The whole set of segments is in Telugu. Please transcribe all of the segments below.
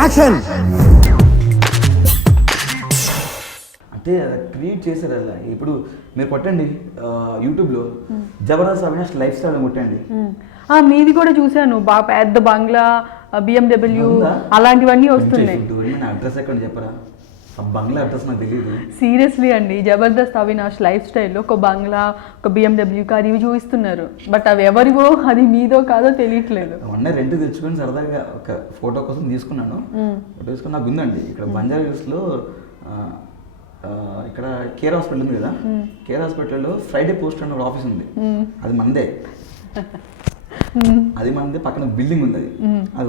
యాక్షన్. అంటే క్రియేట్ చేశారు అలా. ఇప్పుడు మీరు కొట్టండి యూట్యూబ్లో జబర్దస్త్ అవినాష్ లైఫ్ స్టైల్ కొట్టండి. మీది కూడా చూశాను, బాగా పెద్ద బంగ్లా, BMW అలాంటివన్నీ వస్తున్నాయి. అడ్రస్ ఎక్కడ చెప్పరా? బంగ్లా అడ్రస్ నాకు తెలియదు. సీరియస్లీ అండి, జబర్దస్త్ అవినాష్ లైఫ్ స్టైల్లో ఒక బంగ్లా, ఒక BMW కార్ ఇవి చూపిస్తున్నారు. బట్ అవి ఎవరివో, అది మీదో కాదో తెలియట్లేదు. మొన్న రెంట్ తెచ్చుకొని సరదాగా ఒక ఫోటో కోసం తీసుకున్నాను. ఫోటో తీసుకుని నాకు ఉందండి ఇక్కడ బంజారా హిల్స్లో ఇక్కడ కేర్ హాస్పిటల్ ఉంది కదా, కేర్ హాస్పిటల్లో ఫ్రైడే పోస్ట్ అనే ఒక ఆఫీస్ ఉంది. అది మందే, అది మందే. పక్కన బిల్డింగ్ ఉంది, అది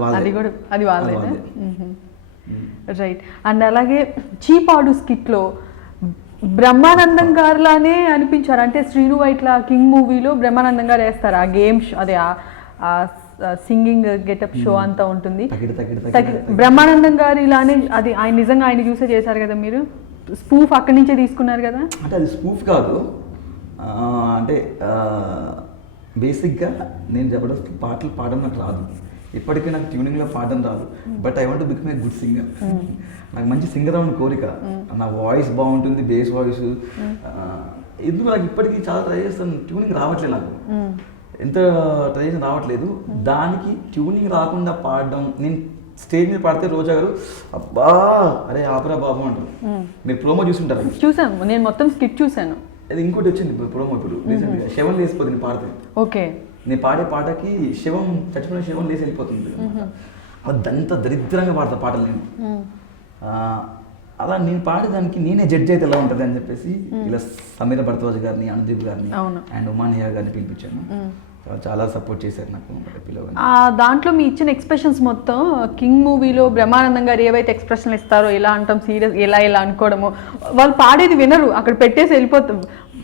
వాళ్ళదే. రైట్. అండ్ అలాగే చీపాడు స్కిట్లో బ్రహ్మానందం గారులానే అనిపించారు. అంటే శ్రీను వైట్ల కింగ్ మూవీలో బ్రహ్మానందం గారు వేస్తారు ఆ గేమ్ షో, అదే సింగింగ్ గెటప్ షో అంతా ఉంటుంది. బ్రహ్మానందం గారు ఇలానే, అది ఆయన నిజంగా ఆయన చూసే చేశారు కదా మీరు? స్పూఫ్ అక్కడి నుంచే తీసుకున్నారు కదా? అంటే అది స్పూఫ్ కాదు, అంటే బేసిక్గా నేను జబర్దస్త్ పాటలు పాడడం నాకు రాదు. ఇప్పటికీ నాకు ట్యూనింగ్లో పాడడం రాదు. But I want to become a good singer. నాకు మంచి సింగర్ అవ్వని కోరిక. నా వాయిస్ బాగుంటుంది, బేస్ వాయిస్. ఎందుకు నాకు ఇప్పటికీ చాలా ట్రై చేస్తాను, ట్యూనింగ్ రావట్లేదు నాకు. ఎంత ట్రై చేసిన రావట్లేదు. దానికి ట్యూనింగ్ రాకుండా పాడడం, నేను స్టేజ్ మీద పాడితే రోజా గారు అబ్బా అరే ఆపరా బాబు అంటారు. మీరు ప్రోమో చూసుంటారు? చూసాను, నేను మొత్తం స్కిట్ చూసాను. అది ఇంకోటి వచ్చింది ప్రోమో ఇప్పుడు రీసెంట్గా, శవం లేసిపోతుంది పాడితే. ఓకే. నేను పాడే పాటకి శవం, చచ్చిపోయిన శవం లేసి వెళ్ళిపోతుంది. అదంత దరిద్రంగా పాడతా పాటలు నేను. అలా నేను పాడేదానికి నేనే జడ్జ్ అయితే ఎలా ఉంటుంది అని చెప్పేసి ఇలా సమీర భరద్వాజ్ గారిని, అనుదీప్ గారిని అండ్ ఉమానియా గారిని పిలిపించాను. చాలా సపోర్ట్ చేశారు నాకు. దాంట్లో మీ ఇచ్చిన ఎక్స్ప్రెషన్స్ మొత్తం కింగ్ మూవీలో బ్రహ్మానందం గారు ఏవైతే ఎక్స్ప్రెషన్లు ఇస్తారో, ఇలా అంటాం సీరియస్, ఇలా అనుకోవడము, వాళ్ళు పాడేది వినరు, అక్కడ పెట్టేసి వెళ్ళిపోతాం.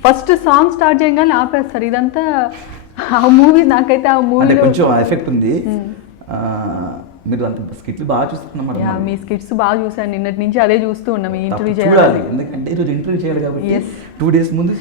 ఫస్ట్ సాంగ్ స్టార్ట్ చేయగానే ఆపేస్తారు. ఇదంతా ఆ మూవీ, నాకైతే ఆ మూవీ కొంచెం ఎఫెక్ట్ ఉంది. మీరు అంత స్కిట్లు బాగా చూస్తున్నమాట. మీ స్కిట్స్ బాగా చూసాను, నిన్నటి నుంచి అదే చూస్తూ ఉన్నాం. ఈ ఇంటర్వ్యూ చేయాలి, ఎందుకంటే ఈరోజు ఇంటర్వ్యూ చేయాలి కాబట్టి 2 days ముందు